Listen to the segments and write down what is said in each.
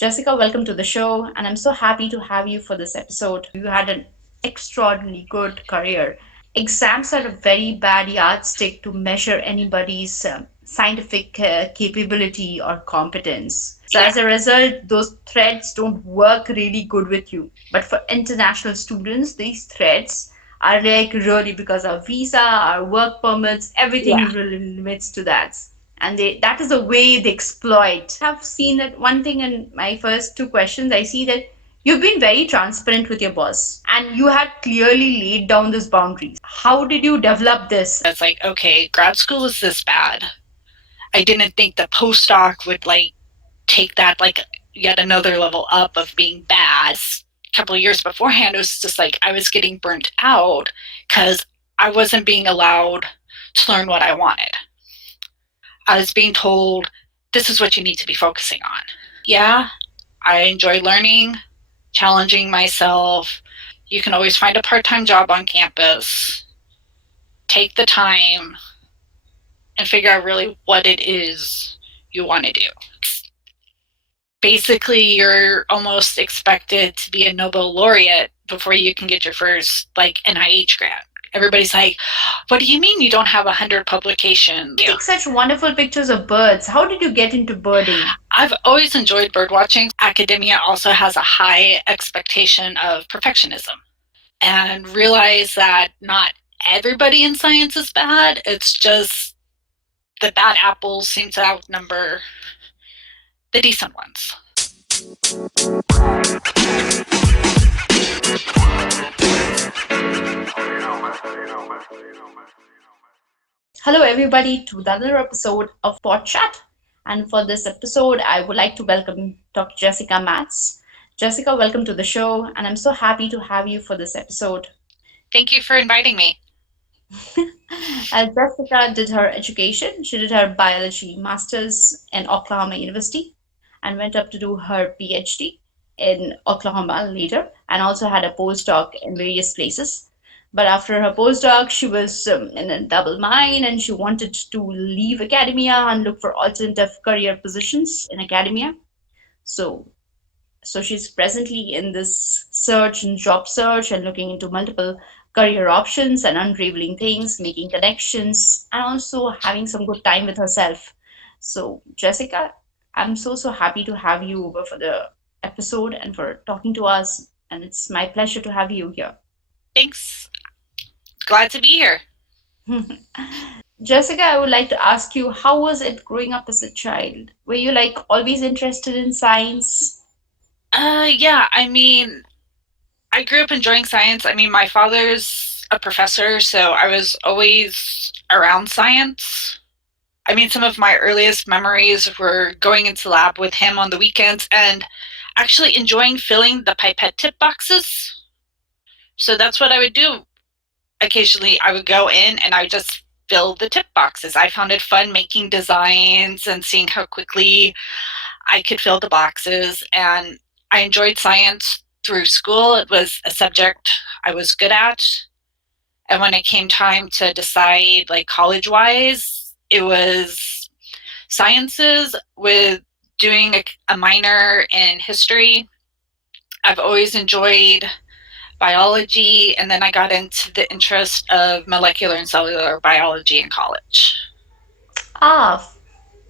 Jessica, welcome to the show, and I'm so happy to have you for this episode. You had an extraordinarily good career. Exams are a very bad yardstick to measure anybody's scientific capability or competence. So, Yeah. as a result, those threads don't work really good with you. But for international students, these threads are like really because our visa, our work permits, everything Yeah. relates to that. And that is the way they exploit. I've seen that one thing in my first two questions. I see that you've been very transparent with your boss and you had clearly laid down these boundaries. How did you develop this? It's like, okay, grad school is this bad. I didn't think the postdoc would take that yet another level up of being bad. A couple of years beforehand, it was just like I was getting burnt out because I wasn't being allowed to learn what I wanted. I was being told, this is what you need to be focusing on. Yeah, I enjoy learning, challenging myself. You can always find a part-time job on campus. Take the time and figure out really what it is you want to do. Basically, you're almost expected to be a Nobel laureate before you can get your first NIH grant. Everybody's like, what do you mean you don't have 100 publications? You take such wonderful pictures of birds. How did you get into birding? I've always enjoyed bird watching. Academia also has a high expectation of perfectionism, and realize that not everybody in science is bad. It's just the bad apples seem to outnumber the decent ones. Hello, everybody, to another episode of Pod Chat. And for this episode, I would like to welcome Dr. Jessica Matz. Jessica, welcome to the show, and I'm so happy to have you for this episode. Thank you for inviting me. Jessica did her education. She did her biology master's in Oklahoma University and went up to do her PhD in Oklahoma later and also had a postdoc in various places. But after her postdoc, she was in a double mind and she wanted to leave academia and look for alternative career positions in academia. So so she's presently in this search and job search and looking into multiple career options and unraveling things, making connections, and also having some good time with herself. So, Jessica, I'm so happy to have you over for the episode and for talking to us. And it's my pleasure to have you here. Thanks. Glad to be here. Jessica, I would like to ask you, how was it growing up as a child? Were you like always interested in science? Yeah, I grew up enjoying science. My father's a professor, so I was always around science. Some of my earliest memories were going into lab with him on the weekends and actually enjoying filling the pipette tip boxes. So that's what I would do. Occasionally, I would go in and I would just fill the tip boxes. I found it fun making designs and seeing how quickly I could fill the boxes. And I enjoyed science through school. It was a subject I was good at. And when it came time to decide, college wise, it was sciences with doing a minor in history. I've always enjoyed biology, and then I got into the interest of molecular and cellular biology in college. Ah,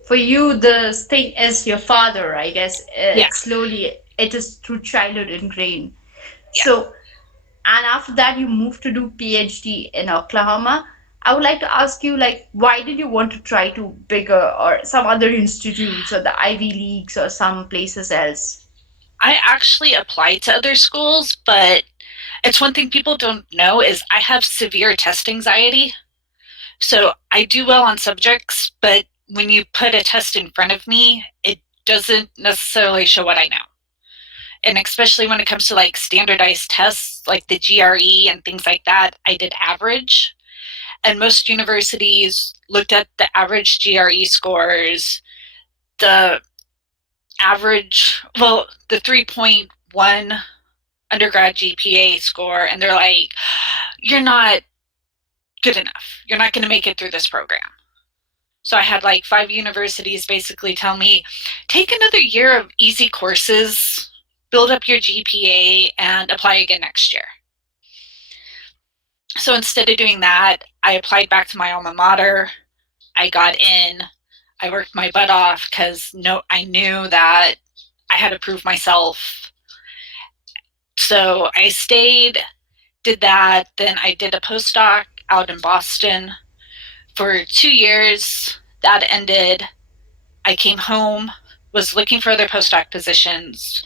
for you, the thing is your father, I guess. Yeah, It's slowly, it is through childhood ingrained. yeah. So, and after that, you moved to do PhD in Oklahoma. I would like to ask you, like, why did you want to try to bigger or some other institutes or the Ivy Leagues or some places else? I actually applied to other schools, but it's one thing people don't know is I have severe test anxiety. So I do well on subjects, but when you put a test in front of me, it doesn't necessarily show what I know. And especially when it comes to standardized tests like the GRE and things like that, I did average. And most universities looked at the average GRE scores, the the 3.1 undergrad GPA score, and they're like, you're not good enough. You're not going to make it through this program. So I had like 5 universities basically tell me, take another year of easy courses, build up your GPA, and apply again next year. So instead of doing that, I applied back to my alma mater. I got in. I worked my butt off because I knew that I had to prove myself. So I stayed, did that. Then I did a postdoc out in Boston for 2 years. That ended. I came home, was looking for other postdoc positions,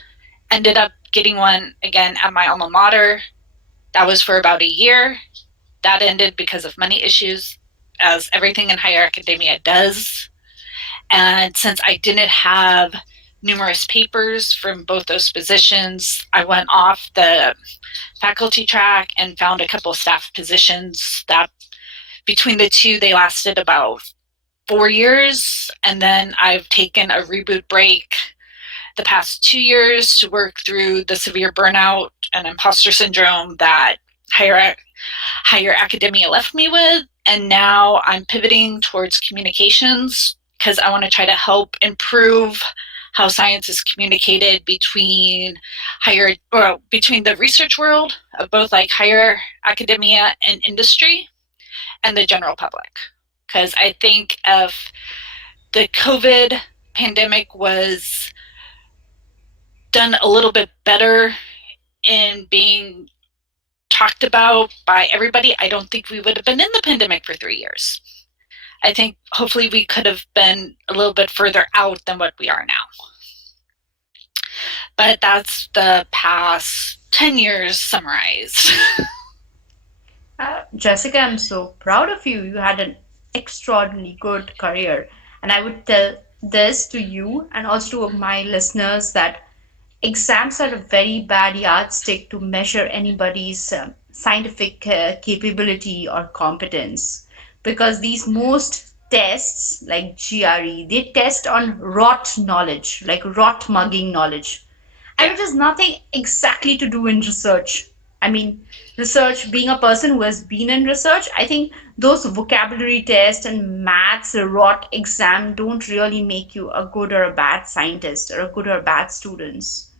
ended up getting one again at my alma mater. That was for about a year. That ended because of money issues, as everything in higher academia does. And since I didn't have numerous papers from both those positions, I went off the faculty track and found a couple of staff positions that between the two, they lasted about 4 years. And then I've taken a reboot break the past 2 years to work through the severe burnout and imposter syndrome that higher higher academia left me with. And now I'm pivoting towards communications because I want to try to help improve how science is communicated between the research world of both like higher academia and industry and the general public. Because I think if the COVID pandemic was done a little bit better in being talked about by everybody, I don't think we would have been in the pandemic for 3 years. I think hopefully we could have been a little bit further out than what we are now. But that's the past 10 years summarized. Jessica, I'm so proud of you. You had an extraordinarily good career. And I would tell this to you and also to my listeners that exams are a very bad yardstick to measure anybody's scientific capability or competence because these most tests like GRE they test on rot knowledge like rot mugging knowledge and Yeah. which has nothing exactly to do in research. I mean, research, being a person who has been in research, I think those vocabulary tests and maths rot exam don't really make you a good or a bad scientist or a good or bad students.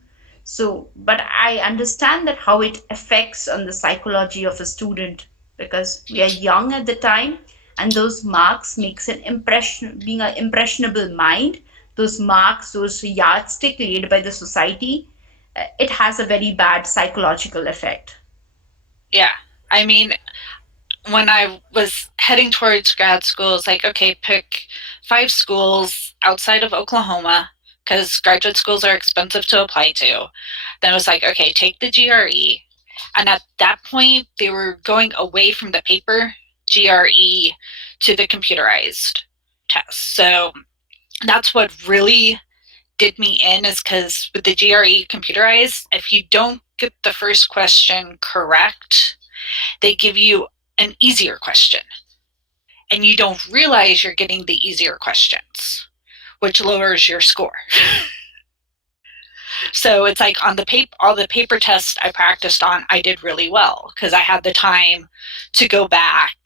So, but I understand that how it affects on the psychology of a student because we are young at the time and those marks makes an impression being an impressionable mind those marks those yardstick laid by the society it has a very bad psychological effect. Yeah. I mean, when I was heading towards grad school, it's like, okay, pick 5 schools outside of Oklahoma because graduate schools are expensive to apply to. Then it was like, okay, take the GRE. And at that point, they were going away from the paper GRE to the computerized test. So that's what really did me in is because with the GRE computerized, if you don't get the first question correct, they give you an easier question and you don't realize you're getting the easier questions, which lowers your score. So it's like on the paper, all the paper tests I practiced on, I did really well because I had the time to go back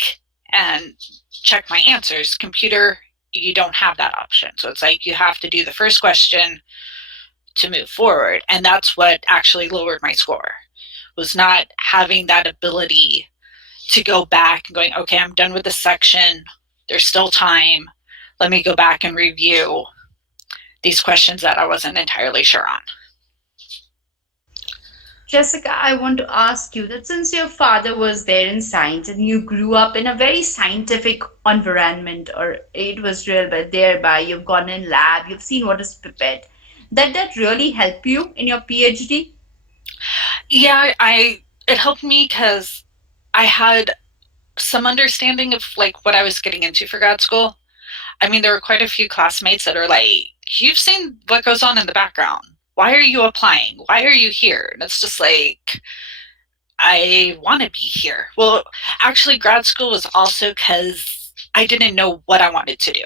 and check my answers. Computer, you don't have that option. So it's like you have to do the first question to move forward. And that's what actually lowered my score, was not having that ability to go back and going, okay, I'm done with this section. There's still time. Let me go back and review these questions that I wasn't entirely sure on. Jessica, I want to ask you that since your father was there in science and you grew up in a very scientific environment, or it was real, but thereby you've gone in lab, you've seen what is prepared, that really help you in your PhD? Yeah, I it helped me because I had some understanding of like what I was getting into for grad school. I mean, there were quite a few classmates that are like, "You've seen what goes on in the background. Why are you applying? Why are you here?" And it's just like, I want to be here. Well, actually, grad school was also because I didn't know what I wanted to do.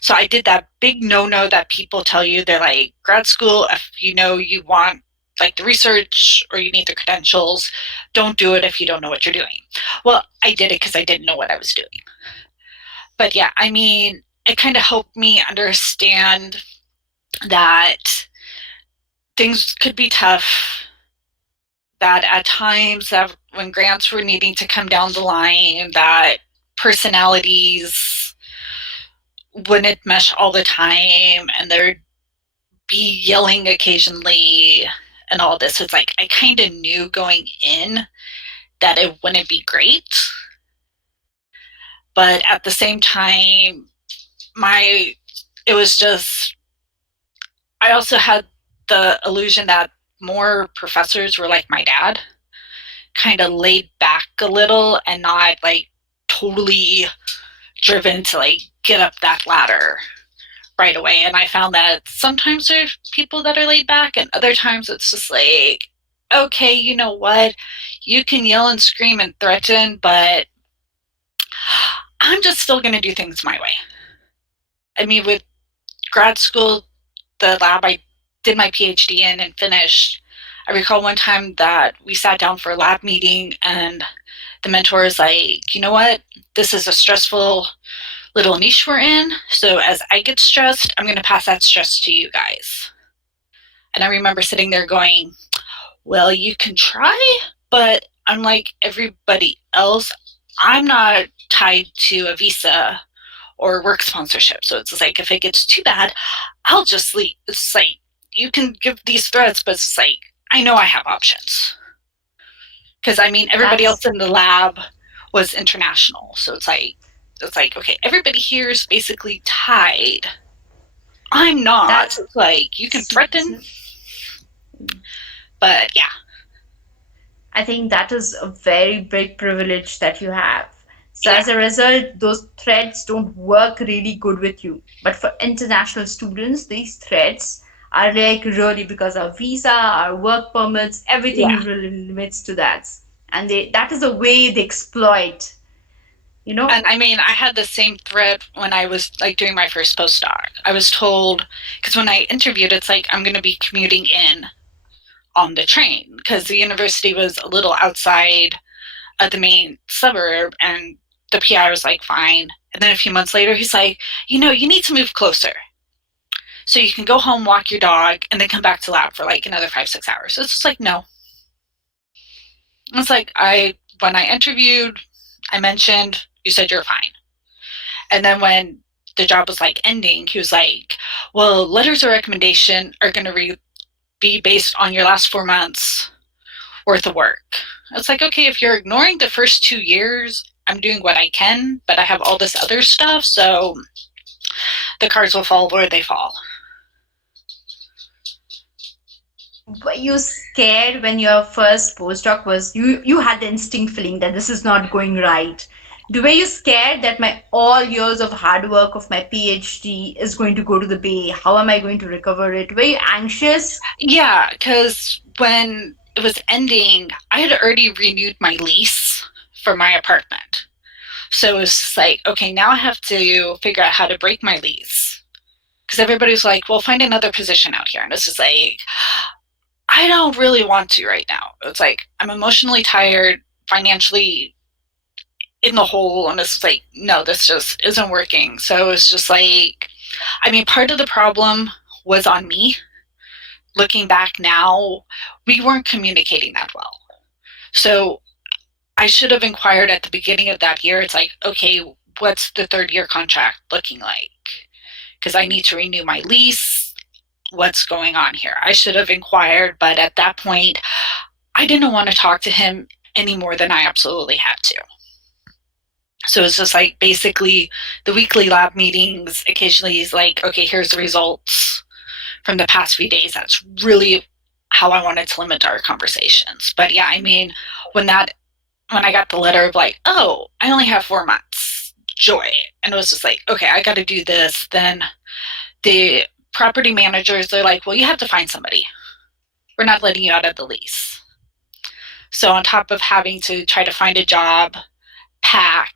So I did that big no-no that people tell you. They're like, grad school, if you know you want like the research or you need the credentials, don't do it if you don't know what you're doing. Well, I did it because I didn't know what I was doing. But yeah, I mean, it kind of helped me understand that things could be tough, that at times that when grants were needing to come down the line, that personalities wouldn't mesh all the time and there'd be yelling occasionally and all this. So it's like I kind of knew going in that it wouldn't be great. But at the same time, my it was just I also had the illusion that more professors were like my dad, kind of laid back a little and not like totally driven to like get up that ladder right away. And I found that sometimes there's people that are laid back, and other times it's just like, okay, you know what? You can yell and scream and threaten, but I'm just still going to do things my way. I mean, with grad school, the lab I did my PhD in and finished, I recall one time that we sat down for a lab meeting and the mentor is like, you know what? This is a stressful little niche we're in. So as I get stressed, I'm going to pass that stress to you guys. And I remember sitting there going, well, you can try, but unlike everybody else, I'm not tied to a visa or work sponsorship. So it's like, if it gets too bad, I'll just leave. It's like, you can give these threats, but it's like, I know I have options. Because I mean, everybody else That's in the lab was international. So it's like, okay, everybody here is basically tied. I'm not. that's It's like, you can threaten, but yeah, I think that is a very big privilege that you have. So yeah, as a result, those threats don't work really good with you. But for international students, these threats are like really because our visa, our work permits, yeah. everything really limits to that. And that is the way they exploit, you know? And I mean, I had the same threat when I was like doing my first postdoc. I was told, because when I interviewed, it's like, I'm going to be commuting in on the train because the university was a little outside of the main suburb. And the PI was like, fine. And then a few months later, he's like, you need to move closer. So you can go home, walk your dog, and then come back to lab for like another 5, 6 hours. So it's just like, no. It's like, when I interviewed, I mentioned, you said you're fine. And then when the job was like ending, he was like, well, letters of recommendation are going to be based on your last 4 months worth of work. It's like, okay, if you're ignoring the first 2 years, I'm doing what I can, but I have all this other stuff, so the cards will fall where they fall. Were you scared when your first postdoc was you had the instinct feeling that this is not going right? Were you scared that my all years of hard work of my PhD is going to go to the bay? How am I going to recover it? Were you anxious? Yeah, because when it was ending, I had already renewed my lease for my apartment. So it was just like, okay, now I have to figure out how to break my lease. Because everybody's like, well, find another position out here. And it's just like, I don't really want to right now. It's like, I'm emotionally tired, financially in the hole. And it's just like, no, this just isn't working. So it's just like, I mean, part of the problem was on me. Looking back now, we weren't communicating that well. So I should have inquired at the beginning of that year. It's like, okay, what's the third year contract looking like? Because I need to renew my lease. What's going on here? I should have inquired, but at that point, I didn't want to talk to him any more than I absolutely had to. So it's just like basically the weekly lab meetings. Occasionally, he's like, okay, here's the results from the past few days. That's really how I wanted to limit our conversations. But yeah, I mean, when that when I got the letter of like, oh, I only have 4 months, joy. And it was just like, okay, I got to do this. Then the property managers, they're like, well, you have to find somebody. We're not letting you out of the lease. So on top of having to try to find a job, pack,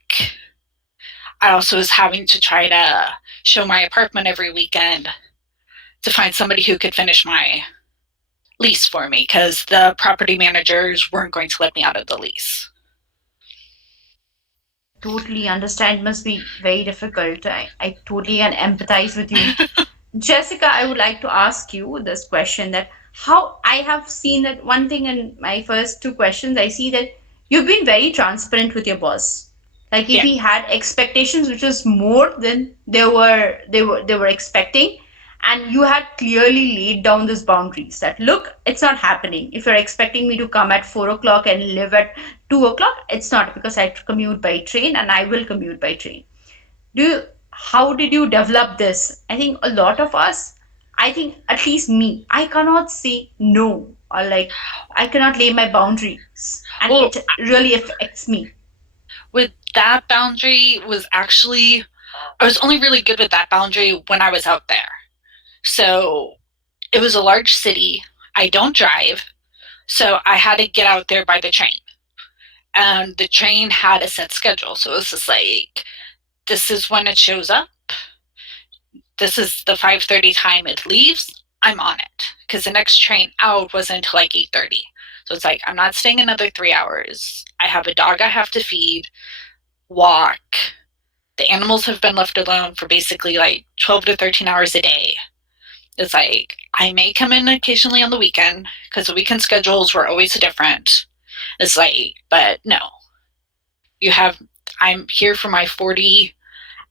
I also was having to try to show my apartment every weekend to find somebody who could finish my lease for me because the property managers weren't going to let me out of the lease. Totally understand. It must be very difficult. I totally can empathize with you. Jessica, I would like to ask you this question that how I have seen that one thing in my first two questions, I see that you've been very transparent with your boss. Like if Yeah. he had expectations which was more than they were expecting, and you had clearly laid down these boundaries that look, it's not happening. If you're expecting me to come at 4 o'clock and live at 2 o'clock, it's not because I commute by train and I will commute by train. Do you, how did you develop this? I think a lot of us, I think at least me, I cannot say no, or like I cannot lay my boundaries, and Well, it really affects me. with that boundary was actually, I was only really good with that boundary when I was out there. So it was a large city. I don't drive. So I had to get out there by the train. And the train had a set schedule. So it was just like, this is when it shows up. This is the 5:30 time it leaves. I'm on it. Because the next train out wasn't until like 8:30. So it's like, I'm not staying another 3 hours. I have a dog I have to feed, walk. The animals have been left alone for basically like 12 to 13 hours a day. It's like, I may come in occasionally on the weekend because the weekend schedules were always different. It's like, but no, you have, I'm here for my 40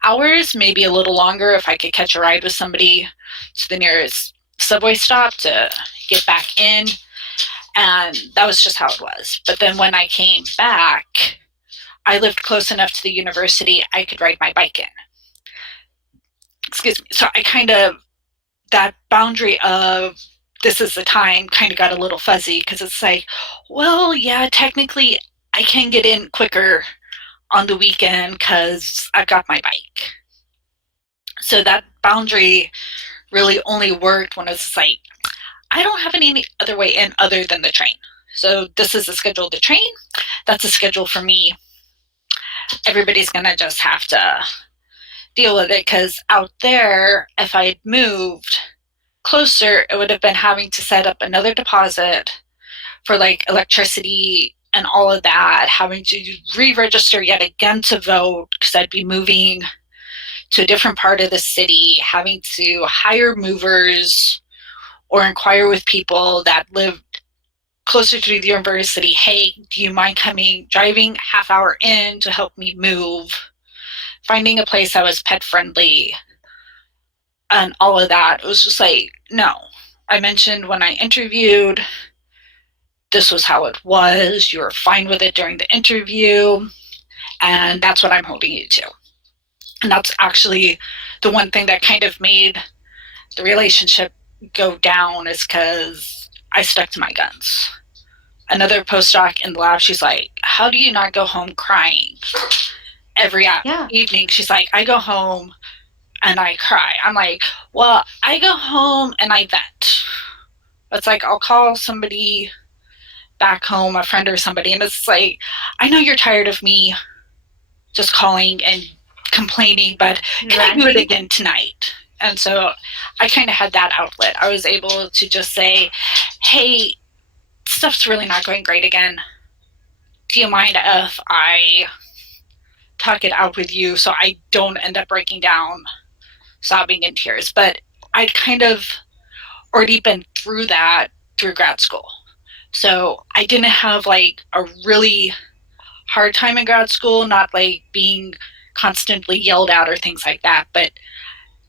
hours, maybe a little longer if I could catch a ride with somebody to the nearest subway stop to get back in. And that was just how it was. But then when I came back, I lived close enough to the university I could ride my bike in. Excuse me. So I kind of, that boundary of this is the time kind of got a little fuzzy because it's like, well, yeah, technically I can get in quicker on the weekend because I've got my bike. So that boundary really only worked when it's like, I don't have any other way in other than the train. So this is the schedule of the train. That's a schedule for me. Everybody's going to just have to deal with it because out there, if I had moved closer, it would have been having to set up another deposit for like electricity and all of that, having to re-register yet again to vote because I'd be moving to a different part of the city, having to hire movers or inquire with people that live closer to the university. Hey, do you mind coming, driving half hour in to help me move? Finding a place that was pet friendly and all of that. It was just like, no. I mentioned when I interviewed, this was how it was. You were fine with it during the interview. And that's what I'm holding you to. And that's actually the one thing that kind of made the relationship go down is because I stuck to my guns. Another postdoc in the lab, she's like, how do you not go home crying every Yeah, evening? She's like, I go home and I cry. I'm like, well, I go home and I vent. It's like, I'll call somebody back home, a friend or somebody, and it's like, I know you're tired of me just calling and complaining, but can I do it ranting. again tonight? And so I kind of had that outlet. I was able to just say, hey, stuff's really not going great again. Do you mind if I talk it out with you so I don't end up breaking down, sobbing in tears? But I'd kind of already been through that through grad school. So I didn't have like a really hard time in grad school, not like being constantly yelled at or things like that, but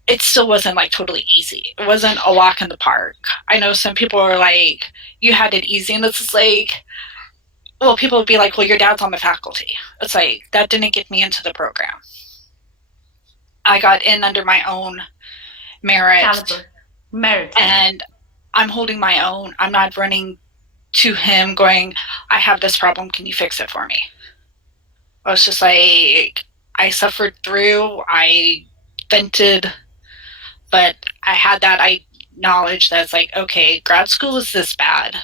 it still wasn't like totally easy. It wasn't a walk in the park. I know some people are like, you had it easy, and it's just like, well, people would be like, well, your dad's on the faculty. It's like, that didn't get me into the program. I got in under my own merit, Caliber. Merit, yeah. and I'm holding my own. I'm not running to him going, I have this problem. Can you fix it for me? I was just like, I suffered through, I vented, but I had that knowledge that's like, okay, grad school is this bad.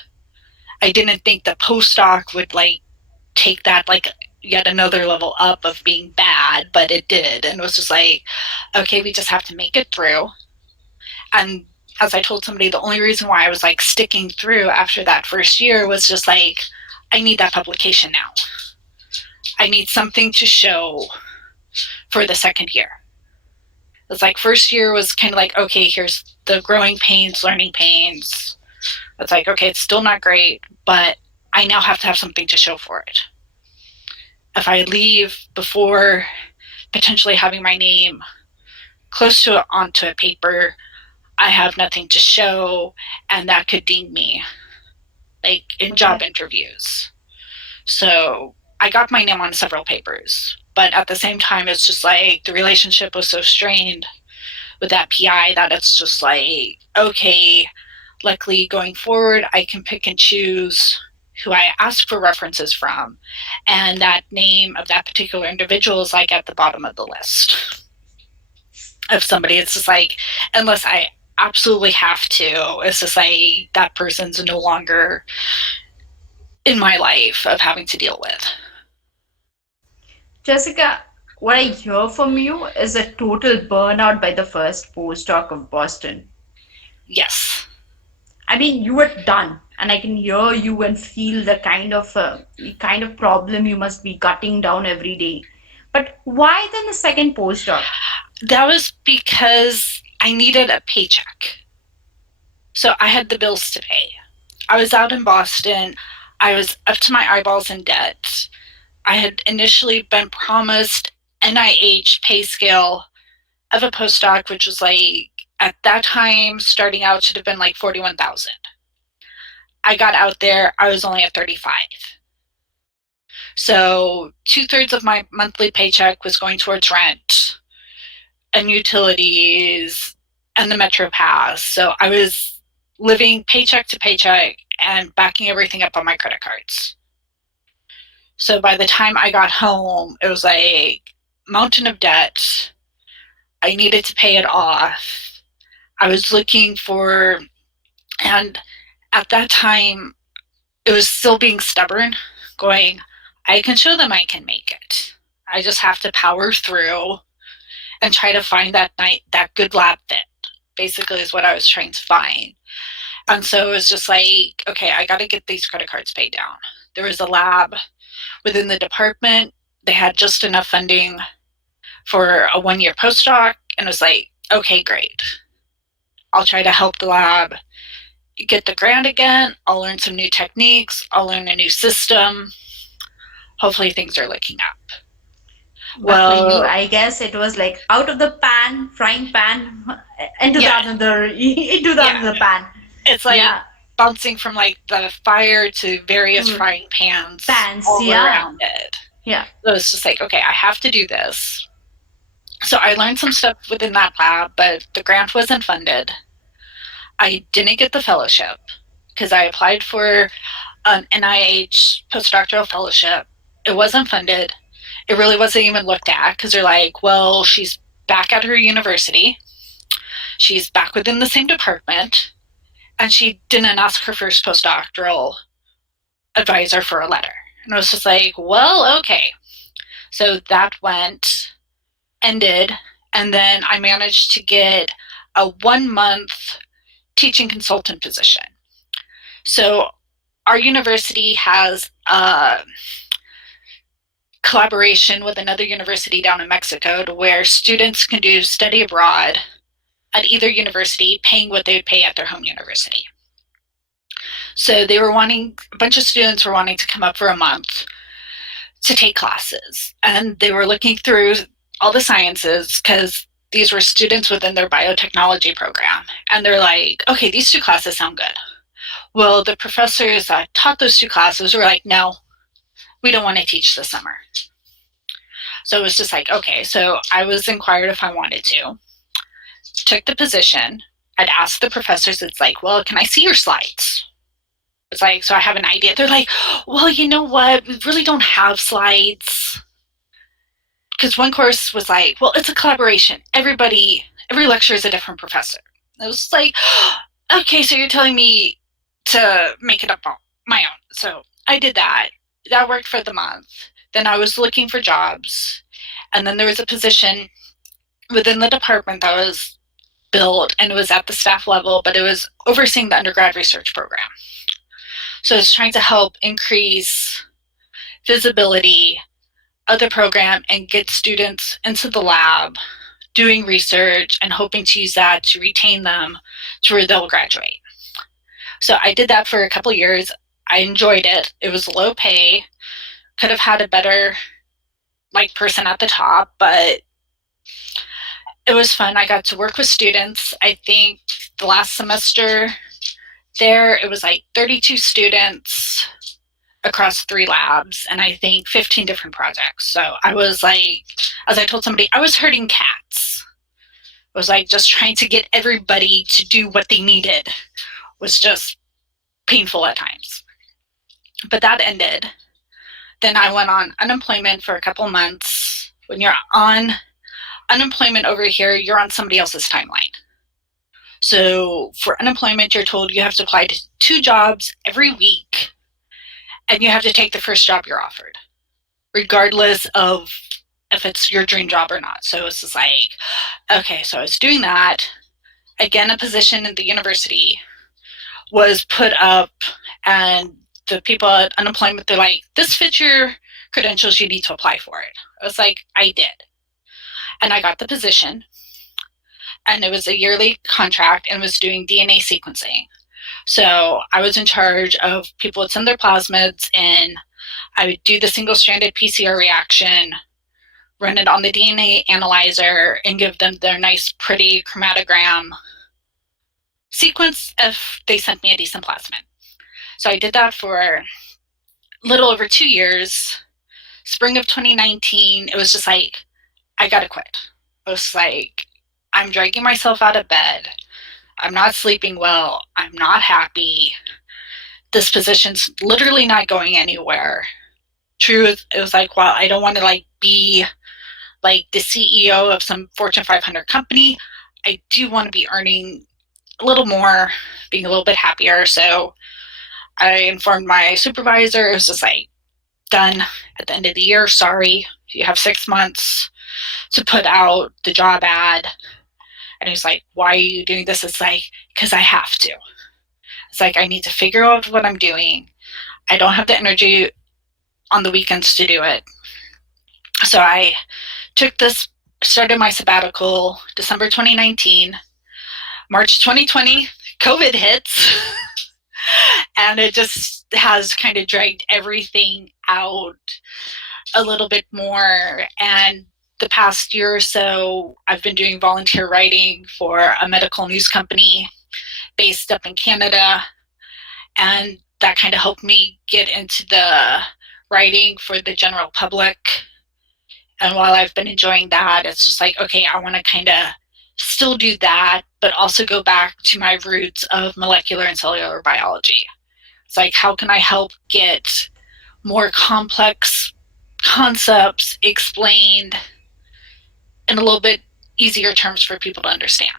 I didn't think the postdoc would like take that like yet another level up of being bad, but it did. And it was just like, okay, we just have to make it through. And as I told somebody, the only reason why I was like sticking through after that first year was just like, I need that publication now. I need something to show for the second year. It's like first year was kind of like, okay, here's the growing pains, learning pains. It's like, okay, it's still not great, but I now have to have something to show for it. If I leave before potentially having my name close to onto a paper, I have nothing to show, and that could ding me, like in job Okay. interviews. So I got my name on several papers, but at the same time, it's just like the relationship was so strained with that PI that it's just like, okay, luckily going forward, I can pick and choose who I ask for references from. And that name of that particular individual is like at the bottom of the list of somebody. It's just like, unless I absolutely have to, it's just like that person's no longer in my life of having to deal with. Jessica, what I hear from you is a total burnout by the first postdoc of Boston. Yes. I mean, you were done, and I can hear you and feel the kind of problem you must be gutting down every day. But why then the second postdoc? That was because I needed a paycheck. So I had the bills to pay. I was out in Boston. I was up to my eyeballs in debt. I had initially been promised NIH pay scale of a postdoc, which was like at that time starting out should have been like 41,000. I got out there, I was only at 35. So 2/3 of my monthly paycheck was going towards rent and utilities and the Metro Pass. So I was living paycheck to paycheck and backing everything up on my credit cards. So by the time I got home, it was like mountain of debt. I needed to pay it off. I was looking for, and at that time, it was still being stubborn, going, I can show them I can make it. I just have to power through and try to find that good lab fit. Basically, is what I was trying to find. And so it was just like, okay, I got to get these credit cards paid down. There was a lab within the department. They had just enough funding for a 1 year postdoc, and it was like, okay, great. I'll try to help the lab get the grant again. I'll learn some new techniques. I'll learn a new system. Hopefully, things are looking up. But for you, Well, I guess it was like out of the pan, frying pan, into the yeah, another, into the yeah. another pan. It's like Yeah, bouncing from like the fire to various mm, frying pans pans. all Yeah, around it. yeah. So it's just like, okay, I have to do this. So I learned some stuff within that lab, but the grant wasn't funded. I didn't get the fellowship because I applied for an NIH postdoctoral fellowship. It wasn't funded. It really wasn't even looked at because they're like, well, she's back at her university. She's back within the same department. And she didn't ask her first postdoctoral advisor for a letter. And I was just like, well, okay. So that ended. And then I managed to get a 1 month teaching consultant position. So our university has a collaboration with another university down in Mexico to where students can do study abroad at either university, paying what they would pay at their home university. So they were wanting, a bunch of students were wanting to come up for a month to take classes. And they were looking through all the sciences because these were students within their biotechnology program. And they're like, okay, these two classes sound good. Well, the professors that taught those two classes were like, no, we don't want to teach this summer. So it was just like, okay, so I was inquired if I wanted to, took the position. I'd asked the professors, it's like, well, can I see your slides? It's like, so I have an idea. They're like, well, you know what? We really don't have slides. Because one course was like, well, it's a collaboration. Every lecturer is a different professor. It was like, okay, so you're telling me to make it up on my own. So I did that. That worked for the month. Then I was looking for jobs. And then there was a position within the department that was built, and it was at the staff level, but it was overseeing the undergrad research program. So it's trying to help increase visibility of the program and get students into the lab doing research and hoping to use that to retain them to where they'll graduate. So I did that for a couple of years. I enjoyed it. It was low pay. Could have had a better person at the top, but it was fun. I got to work with students. I think the last semester there, it was 32 students across 3 labs, and I think 15 different projects. So I was as I told somebody, I was herding cats. It was just trying to get everybody to do what they needed was just painful at times. But that ended. Then I went on unemployment for a couple months. When you're on unemployment over here, you're on somebody else's timeline. So for unemployment, you're told you have to apply to 2 jobs every week, and you have to take the first job you're offered, regardless of if it's your dream job or not. So it's just okay, so I was doing that. Again, a position in the university was put up, and the people at unemployment, they're like, this fits your credentials, you need to apply for it. I was like, I did. And I got the position, and it was a yearly contract and was doing DNA sequencing. So I was in charge of people would send their plasmids in. I would do the single-stranded PCR reaction, run it on the DNA analyzer, and give them their nice, pretty chromatogram sequence if they sent me a decent plasmid. So I did that for a little over 2 years. Spring of 2019, it was just I gotta quit. It was I'm dragging myself out of bed. I'm not sleeping well. I'm not happy. This position's literally not going anywhere. Truth, it was well, I don't want to be the CEO of some Fortune 500 company. I do want to be earning a little more, being a little bit happier. So I informed my supervisor. It was just done at the end of the year. Sorry, you have 6 months to put out the job ad. And he's like, why are you doing this? It's because I have to. It's I need to figure out what I'm doing. I don't have the energy on the weekends to do it. So I started my sabbatical December 2019. March 2020, COVID hits. And it just has kind of dragged everything out a little bit more. And the past year or so, I've been doing volunteer writing for a medical news company based up in Canada. And that kind of helped me get into the writing for the general public. And while I've been enjoying that, it's just okay, I want to kind of still do that, but also go back to my roots of molecular and cellular biology. It's how can I help get more complex concepts explained in a little bit easier terms for people to understand.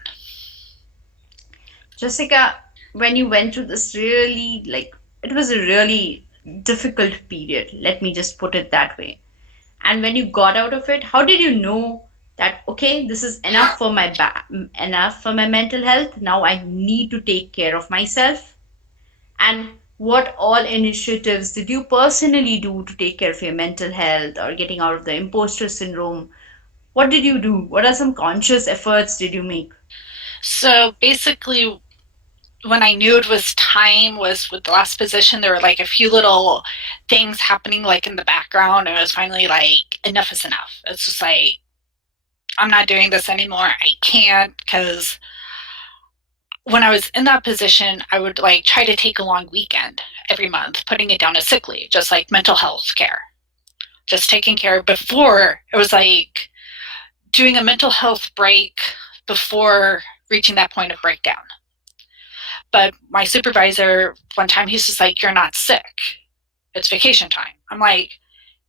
Jessica, when you went through this really, it was a really difficult period, let me just put it that way. And when you got out of it, how did you know that, okay, this is enough for enough for my mental health? Now I need to take care of myself. And what all initiatives did you personally do to take care of your mental health or getting out of the imposter syndrome? What did you do? What are some conscious efforts did you make? So basically, when I knew it was time was with the last position, there were a few little things happening in the background, and it was finally enough is enough. It's just I'm not doing this anymore. I can't, because when I was in that position, I would try to take a long weekend every month, putting it down as sick leave, just mental health care, just taking care. Before, it was doing a mental health break before reaching that point of breakdown. But my supervisor, one time, he's just you're not sick. It's vacation time. I'm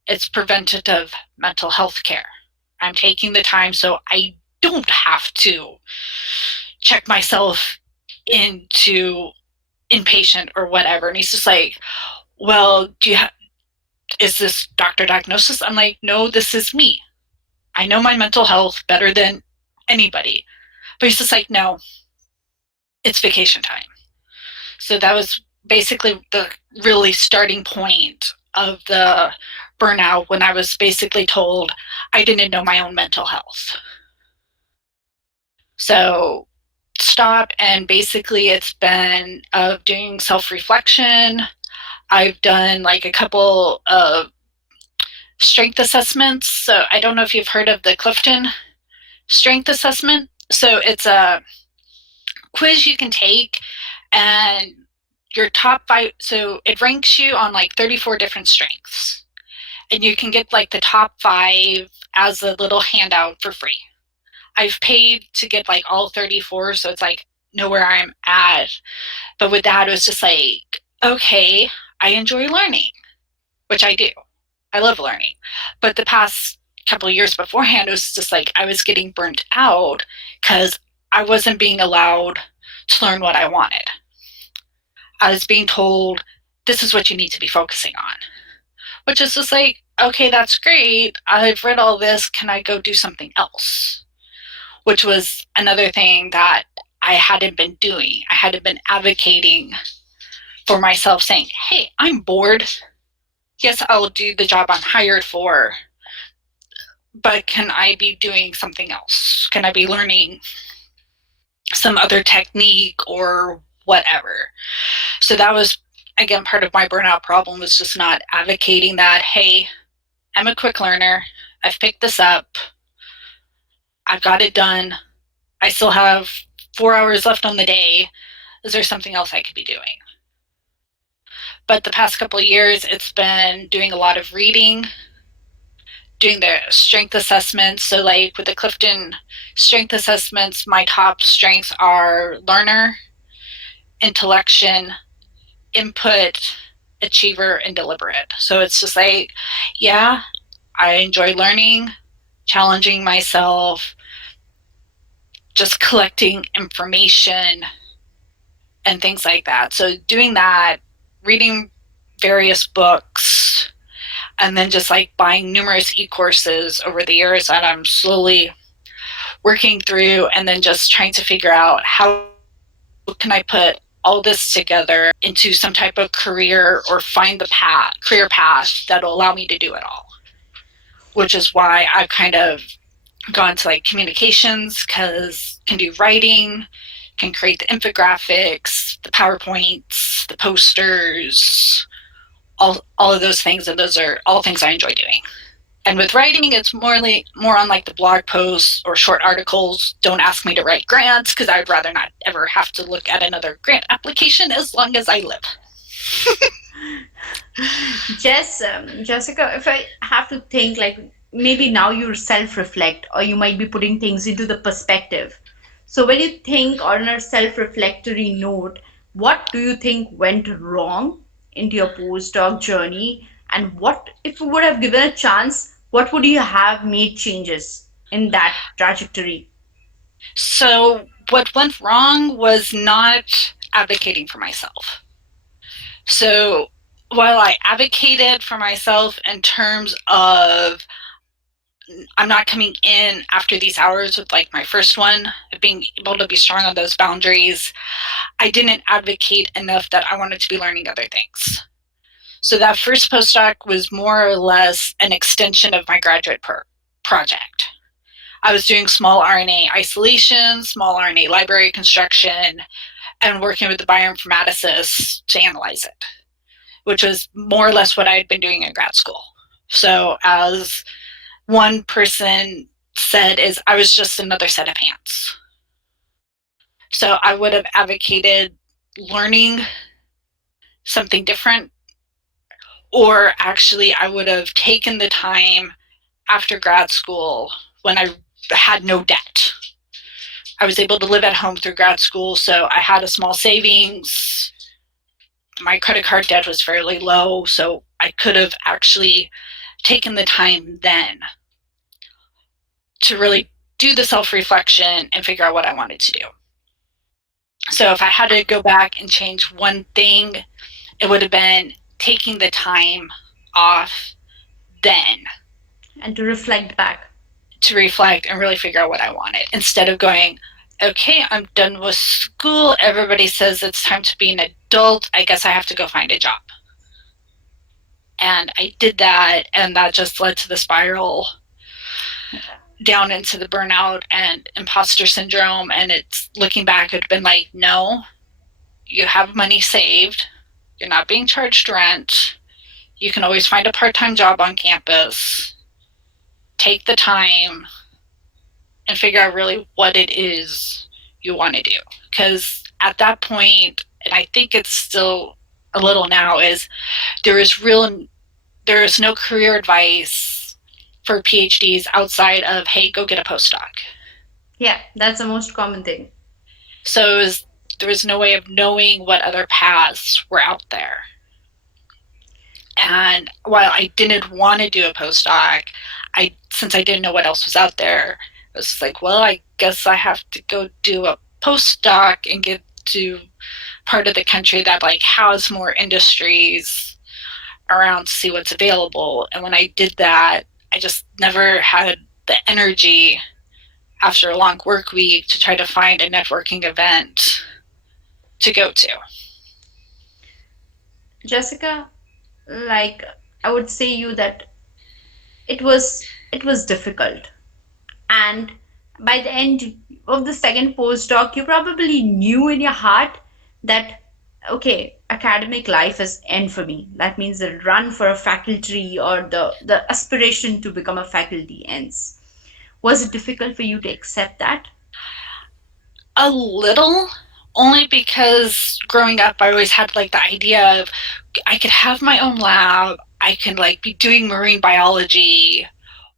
it's preventative mental health care. I'm taking the time so I don't have to check myself into inpatient or whatever. And he's just well, is this doctor diagnosis? I'm no, this is me. I know my mental health better than anybody. But he's just no, it's vacation time. So that was basically the really starting point of the burnout when I was basically told I didn't know my own mental health. So stop, and basically it's been of doing self-reflection. I've done like a couple of strength assessments. So I don't know if you've heard of the Clifton strength assessment. So it's a quiz you can take, and your top five, so it ranks you on like 34 different strengths, and you can get like the top five as a little handout for free. I've paid to get like all 34, so it's like know where I'm at. But with that, it was just like, okay, I enjoy learning, which I do. I love learning. But the past couple of years beforehand, it was just like I was getting burnt out because I wasn't being allowed to learn what I wanted. I was being told, this is what you need to be focusing on, which is just like, okay, that's great. I've read all this. Can I go do something else? Which was another thing that I hadn't been doing. I hadn't been advocating for myself, saying, hey, I'm bored. Yes, I'll do the job I'm hired for, but can I be doing something else? Can I be learning some other technique or whatever? So that was, again, part of my burnout problem, was just not advocating that, hey, I'm a quick learner. I've picked this up. I've got it done. I still have 4 hours left on the day. Is there something else I could be doing? But the past couple of years, it's been doing a lot of reading, doing the strength assessments. So, like with the Clifton strength assessments, my top strengths are learner, intellection, input, achiever, and deliberate. So it's just like, yeah, I enjoy learning, challenging myself, just collecting information and things like that. So doing that, reading various books, and then just like buying numerous e-courses over the years that I'm slowly working through, and then just trying to figure out how can I put all this together into some type of career, or find the career path that'll allow me to do it all. Which is why I've kind of gone to like communications, because can do writing, can create the infographics, the PowerPoints, the posters, all of those things, and those are all things I enjoy doing. And with writing, it's more on like the blog posts or short articles. Don't ask me to write grants, because I'd rather not ever have to look at another grant application as long as I live. Jessica, if I have to think, like maybe now you self-reflect, or you might be putting things into the perspective. So when you think on a self-reflectory note, what do you think went wrong into your postdoc journey, and what, if you would have given a chance, what would you have made changes in that trajectory? So, what went wrong was not advocating for myself. So, while I advocated for myself in terms of I'm not coming in after these hours with like my first one, being able to be strong on those boundaries, I didn't advocate enough that I wanted to be learning other things. So that first postdoc was more or less an extension of my graduate project. I was doing small RNA isolation, small RNA library construction, and working with the bioinformaticists to analyze it, which was more or less what I had been doing in grad school. So as one person said, is I was just another set of hands. So I would have advocated learning something different, or actually I would have taken the time after grad school when I had no debt. I was able to live at home through grad school, so I had a small savings. My credit card debt was fairly low, so I could have actually taken the time then to really do the self-reflection and figure out what I wanted to do. So if I had to go back and change one thing, it would have been taking the time off then And to reflect back. to reflect and really figure out what I wanted, instead of going, okay, I'm done with school. Everybody says it's time to be an adult. I guess I have to go find a job. And I did that, and that just led to the spiral down into the burnout and imposter syndrome. And it's looking back, it'd been like, no, you have money saved, you're not being charged rent, you can always find a part-time job on campus, take the time and figure out really what it is you want to do. Because at that point, and I think it's still a little now, is there is real there is no career advice for PhDs outside of, hey, go get a postdoc. Yeah, that's the most common thing. So there was no way of knowing what other paths were out there. And while I didn't want to do a postdoc, since I didn't know what else was out there, it was just like, well, I guess I have to go do a postdoc and get to part of the country that like has more industries around to see what's available. And when I did that, I just never had the energy after a long work week to try to find a networking event to go to. Jessica, like I would say you that it was difficult. And by the end of the second postdoc, you probably knew in your heart that, okay, academic life is end for me. That means the run for a faculty or the aspiration to become a faculty ends. Was it difficult for you to accept that? A little, only because growing up, I always had like the idea of I could have my own lab, I can like be doing marine biology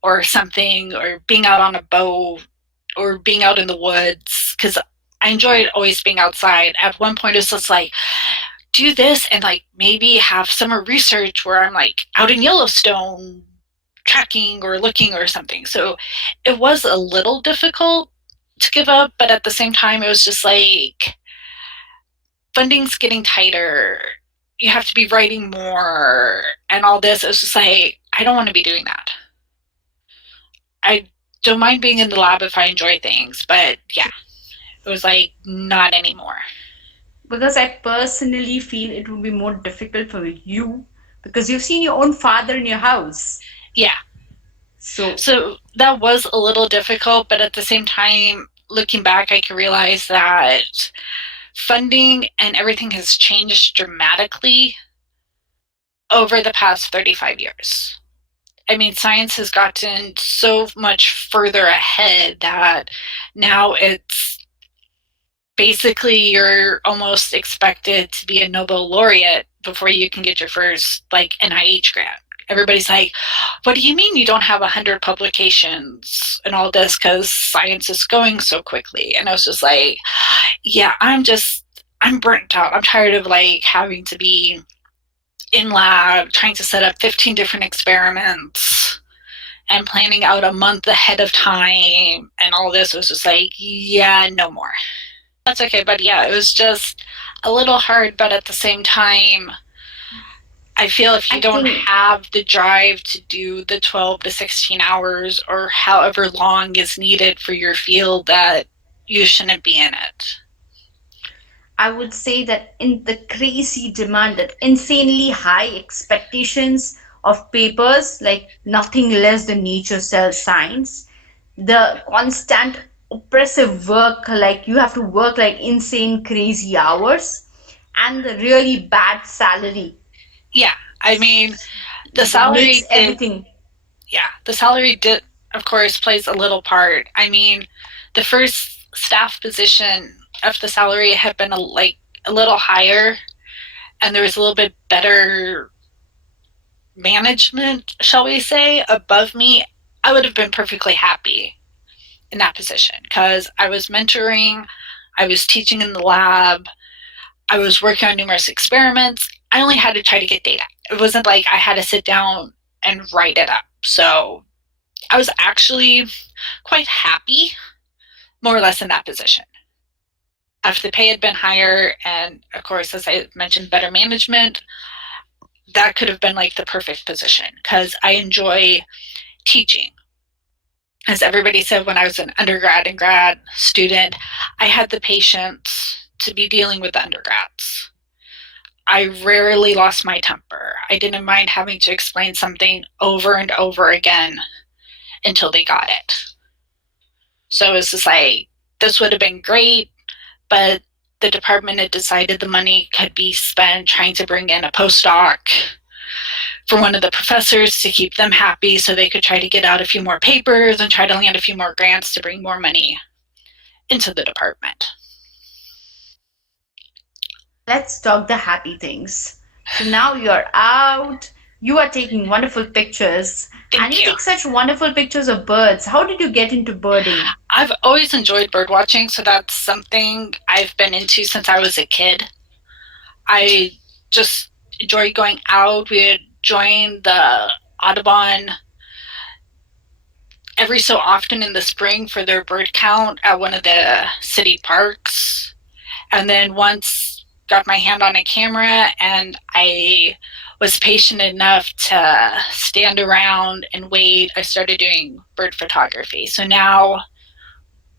or something, or being out on a boat or being out in the woods, because I enjoyed always being outside. At one point, it's just like, do this and like maybe have summer research where I'm like out in Yellowstone tracking or looking or something. So it was a little difficult to give up, but at the same time, it was just like funding's getting tighter. You have to be writing more and all this. It was just like, I don't want to be doing that. I don't mind being in the lab if I enjoy things, but yeah, it was like not anymore. Because I personally feel it would be more difficult for you because you've seen your own father in your house. Yeah. So So that was a little difficult, but at the same time, looking back, I can realize that funding and everything has changed dramatically over the past 35 years. I mean, science has gotten so much further ahead that now it's basically you're almost expected to be a Nobel laureate before you can get your first like NIH grant. Everybody's like, what do you mean you don't have 100 publications and all this, because science is going so quickly? And I was just like, yeah, I'm burnt out. I'm tired of like having to be in lab trying to set up 15 different experiments and planning out a month ahead of time and all this. It was just like, yeah, no more. That's okay. But yeah, it was just a little hard. But at the same time, I feel if you I don't think have the drive to do the 12 to 16 hours or however long is needed for your field, that you shouldn't be in it. I would say that in the crazy demand, that insanely high expectations of papers, like nothing less than nature cell science, the constant oppressive work, like you have to work like insane crazy hours, and the really bad salary Yeah. I mean, the that makes salary did, everything. yeah, the salary did, of course, plays a little part. I mean, the first staff position of the salary had been like a little higher, and there was a little bit better management, shall we say, above me. I would have been perfectly happy in that position because I was mentoring, I was teaching in the lab, I was working on numerous experiments. I only had to try to get data. It wasn't like I had to sit down and write it up. So I was actually quite happy, more or less, in that position. If the pay had been higher, and of course, as I mentioned, better management, that could have been like the perfect position because I enjoy teaching. As everybody said, when I was an undergrad and grad student, I had the patience to be dealing with the undergrads. I rarely lost my temper. I didn't mind having to explain something over and over again until they got it. So it's just like, this would have been great, but the department had decided the money could be spent trying to bring in a postdoc for one of the professors to keep them happy so they could try to get out a few more papers and try to land a few more grants to bring more money into the department. Let's talk the happy things. So now you're out, you are taking wonderful pictures, and Thank you you. take such wonderful pictures of birds. How did you get into birding? I've always enjoyed bird watching, so that's something I've been into since I was a kid. I just enjoyed going out. We would join the Audubon every so often in the spring for their bird count at one of the city parks. And then once got my hand on a camera and I was patient enough to stand around and wait, I started doing bird photography. So now,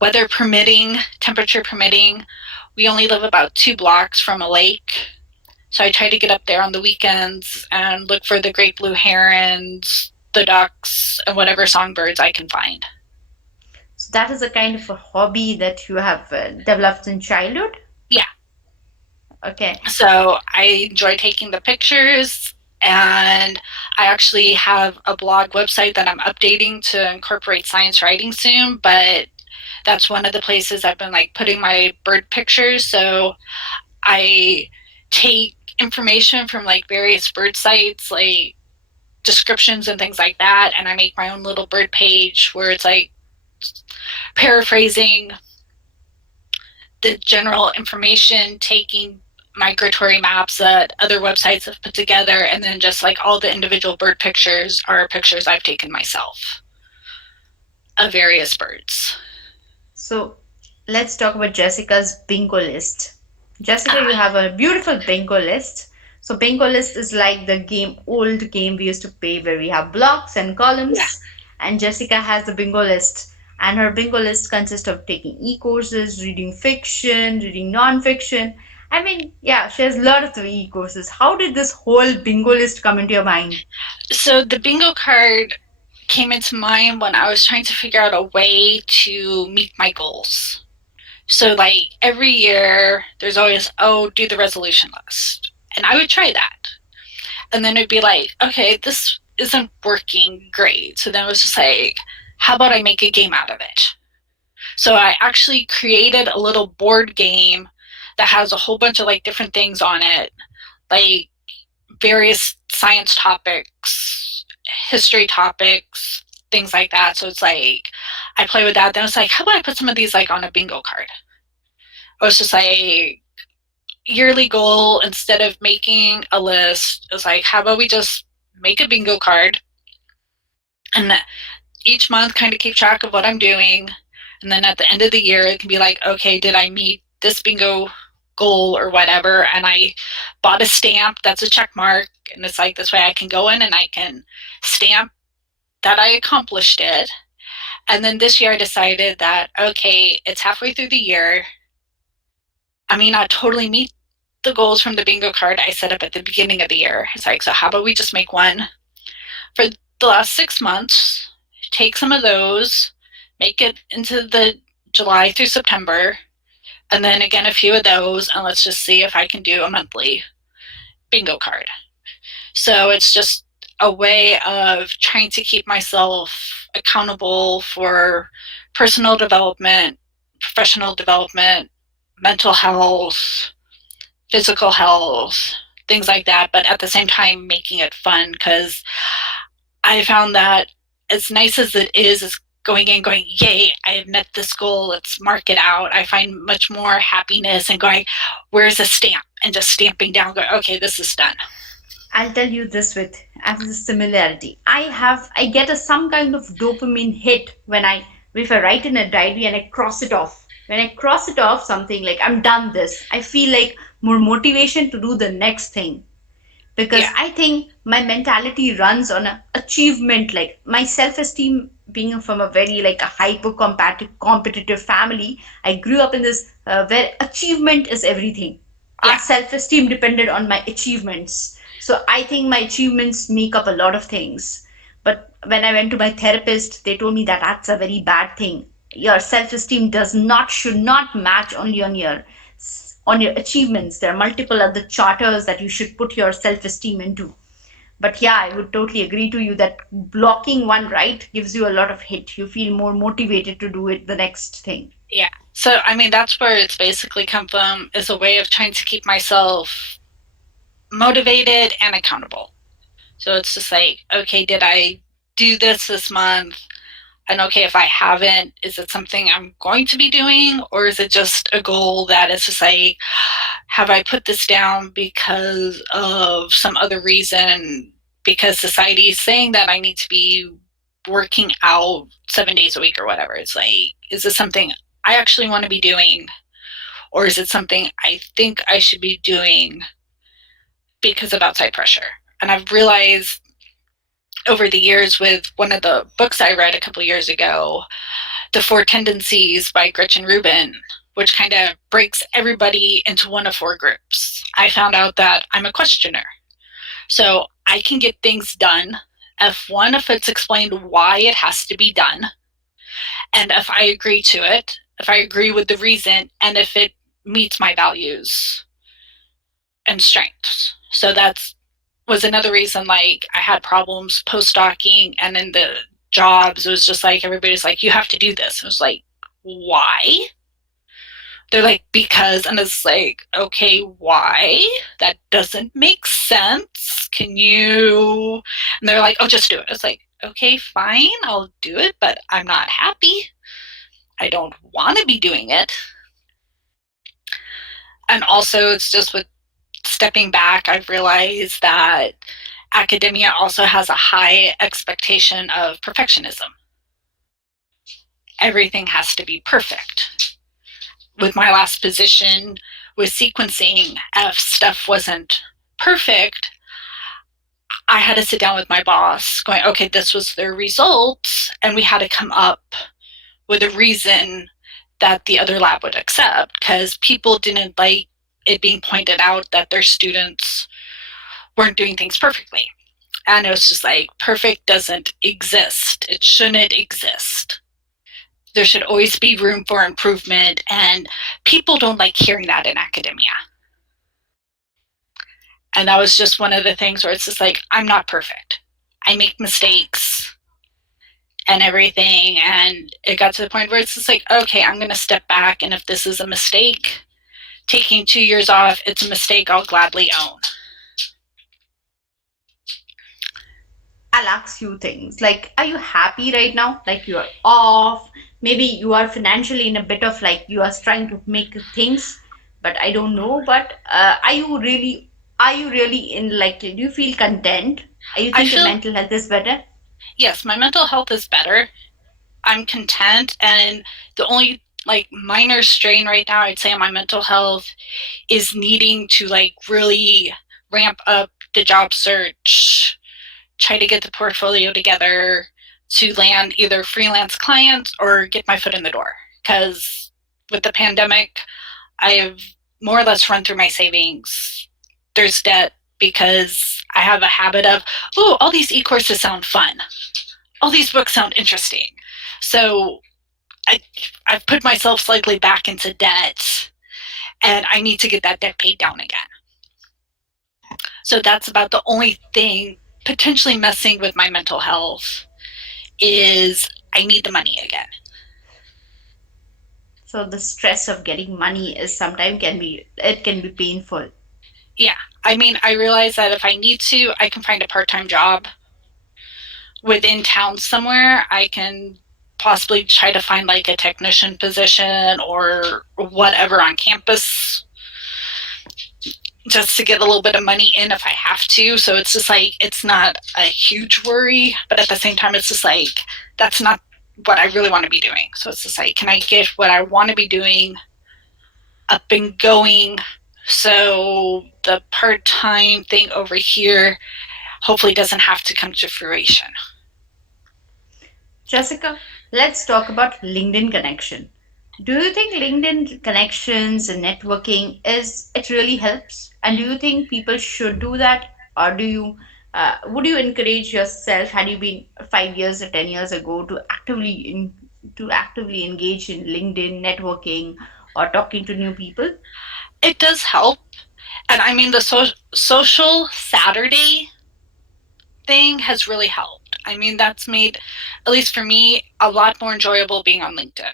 weather permitting, temperature permitting, we only live about 2 blocks from a lake. So I try to get up there on the weekends and look for the great blue herons, the ducks, and whatever songbirds I can find. So that is a kind of a hobby that you have developed in childhood. Yeah. Okay. So I enjoy taking the pictures, and I actually have a blog website that I'm updating to incorporate science writing soon, but that's one of the places I've been like putting my bird pictures. So I take information from like various bird sites, like descriptions and things like that, and I make my own little bird page where it's like paraphrasing the general information, taking migratory maps that other websites have put together, and then just like all the individual bird pictures are pictures I've taken myself of various birds. So let's talk about Jessica's bingo list. Jessica, you Ah, have a beautiful bingo list. So bingo list is like the game, old game we used to play where we have blocks and yeah. columns. And Jessica has the bingo list. And her bingo list consists of taking e-courses, reading fiction, reading non-fiction. I mean, yeah, she has a lot of the e-courses. How did this whole bingo list come into your mind? So the bingo card came into mind when I was trying to figure out a way to meet my goals. So, like every year, there's always, oh, do the resolution list. And I would try that. And then it'd be like, okay, this isn't working great. So then it was just like, how about I make a game out of it? So I actually created a little board game that has a whole bunch of like different things on it, like various science topics, history topics, things like that. So it's like I play with that. Then it's like, how about I put some of these like on a bingo card? It was just like yearly goal instead of making a list. It's like, how about we just make a bingo card and each month kind of keep track of what I'm doing. And then at the end of the year, it can be like, okay, did I meet this bingo goal or whatever? And I bought a stamp that's a check mark. And it's like, this way I can go in and I can stamp that I accomplished it. And then this year I decided that, okay, it's halfway through the year. I may not totally meet the goals from the bingo card I set up at the beginning of the year. It's like, so how about we just make one for the last 6 months, take some of those, make it into the July through September, and then again a few of those, and let's just see if I can do a monthly bingo card. So it's just a way of trying to keep myself accountable for personal development, professional development, mental health, physical health, things like that, but at the same time making it fun because I found that as nice as it is going in, going, yay, I have met this goal, let's mark it out. I find much more happiness in going, where's a stamp? And just stamping down, going, okay, this is done. I'll tell you this with as a similarity. I get a some kind of dopamine hit when I if I write in a diary and I cross it off. When I cross it off something like I'm done this, I feel like more motivation to do the next thing. Because Yeah. I think my mentality runs on a achievement, like my self-esteem being from a very like a hyper competitive family. I grew up in this where achievement is everything. our Yeah. self-esteem depended on my achievements. So I think my achievements make up a lot of things. But when I went to my therapist, they told me that that's a very bad thing. Your self-esteem does not should not match only on your achievements. There are multiple other charters that you should put your self-esteem into. But yeah, I would totally agree to you that blocking one right gives you a lot of hit. You feel more motivated to do it the next thing. Yeah. So, I mean, that's where it's basically come from, is a way of trying to keep myself motivated and accountable. So it's just like, okay, did I do this month? And okay, if I haven't, is it something I'm going to be doing? Or is it just a goal that is just like, have I put this down because of some other reason? Because society is saying that I need to be working out 7 days a week or whatever. It's like, is this something I actually want to be doing? Or is it something I think I should be doing because of outside pressure? And I've realized over the years with one of the books I read a couple of years ago, The Four Tendencies by Gretchen Rubin, which kind of breaks everybody into one of four groups. I found out that I'm a questioner. So I can get things done if one, if it's explained why it has to be done, and if I agree to it, if I agree with the reason, and if it meets my values and strengths. So that's was another reason, like, I had problems postdocing, and in the jobs it was just like everybody's like, you have to do this. It was like, why? They're like, because. And it's like, okay, why? That doesn't make sense. Can you? And they're like, oh, just do it. It's like, okay, fine, I'll do it, but I'm not happy. I don't want to be doing it. And also, it's just with stepping back, I've realized that academia also has a high expectation of perfectionism. Everything has to be perfect. With my last position with sequencing, if stuff wasn't perfect, I had to sit down with my boss going, okay, this was their results, and we had to come up with a reason that the other lab would accept, because people didn't like it being pointed out that their students weren't doing things perfectly. And it was just like, perfect doesn't exist. It shouldn't exist. There should always be room for improvement. And people don't like hearing that in academia. And that was just one of the things where it's just like, I'm not perfect. I make mistakes and everything. And it got to the point where it's just like, okay, I'm going to step back. And if this is a mistake, taking 2 years off, it's a mistake I'll gladly own. I'll ask you things like, are you happy right now? Like you are off. Maybe you are financially in a bit of like you are trying to make things, but I don't know. But are you really in like, do you feel content? You I think your feel, mental health is better? yes, my mental health is better. I'm content. And the only like minor strain right now, I'd say, on my mental health is needing to like really ramp up the job search, try to get the portfolio together to land either freelance clients or get my foot in the door. Because with the pandemic, I've more or less run through my savings. There's debt because I have a habit of, oh, all these e-courses sound fun. All these books sound interesting. So I, I've put myself slightly back into debt, and I need to get that debt paid down again. So that's about the only thing potentially messing with my mental health, is I need the money again. So the stress of getting money is sometimes can be painful. Yeah. I mean, I realize that if I need to, I can find a part-time job within town somewhere. I can possibly try to find like a technician position or whatever on campus, just to get a little bit of money in if I have to. So it's just like, it's not a huge worry, but at the same time, it's just like, that's not what I really want to be doing. So it's just like, can I get what I want to be doing up and going? So the part time thing over here hopefully doesn't have to come to fruition. Jessica, let's talk about LinkedIn connection. Do you think LinkedIn connections and networking is it really helps? And do you think people should do that, or do you would you encourage yourself, had you been 5 years or 10 years ago, to actively engage in LinkedIn networking or talking to new people? It does help. And I mean, the social Saturday thing has really helped. I mean, that's made, at least for me, a lot more enjoyable being on LinkedIn.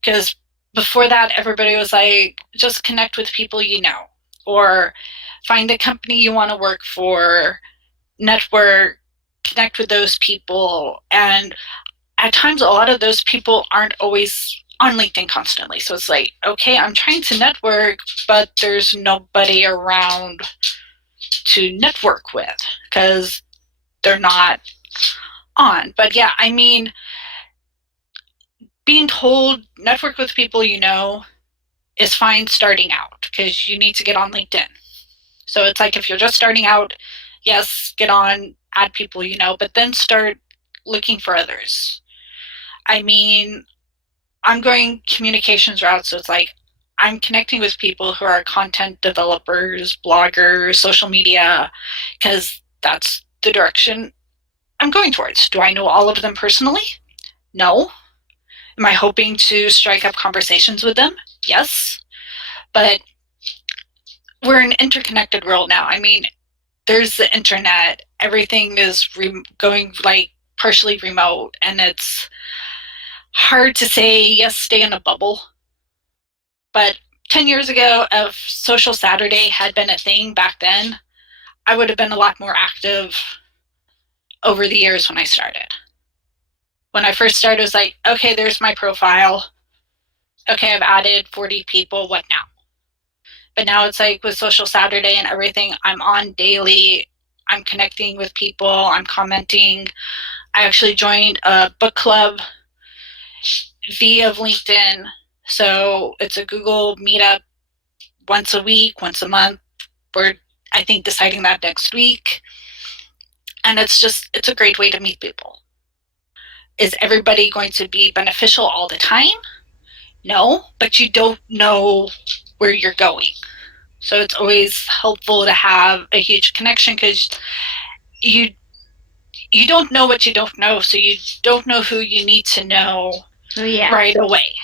Because before that, everybody was like, just connect with people you know, or find a company you want to work for, network, connect with those people. And at times, a lot of those people aren't always on LinkedIn constantly. So it's like, okay, I'm trying to network, but there's nobody around to network with because they're not on. But yeah, I mean, being told network with people you know is fine starting out because you need to get on LinkedIn. So it's like if you're just starting out, yes, get on, add people you know, but then start looking for others. I mean, I'm going communications route, so it's like I'm connecting with people who are content developers, bloggers, social media, because that's the direction I'm going towards. Do I know all of them personally? No. Am I hoping to strike up conversations with them? Yes. But we're an interconnected world now. I mean, there's the internet. Everything is going like partially remote, and it's hard to say, yes, stay in a bubble. But 10 years ago, if Social Saturday had been a thing back then, I would have been a lot more active over the years when I started. When I first started, it was like, okay, there's my profile. Okay, I've added 40 people. What now? But now it's like with Social Saturday and everything, I'm on daily. I'm connecting with people. I'm commenting. I actually joined a book club via LinkedIn. So it's a Google meetup once a week, once a month. We're, I think, deciding that next week. And it's a great way to meet people. Is everybody going to be beneficial all the time? No, but you don't know where you're going. So it's always helpful to have a huge connection because you you don't know what you don't know, so you don't know who you need to know So yeah. right away.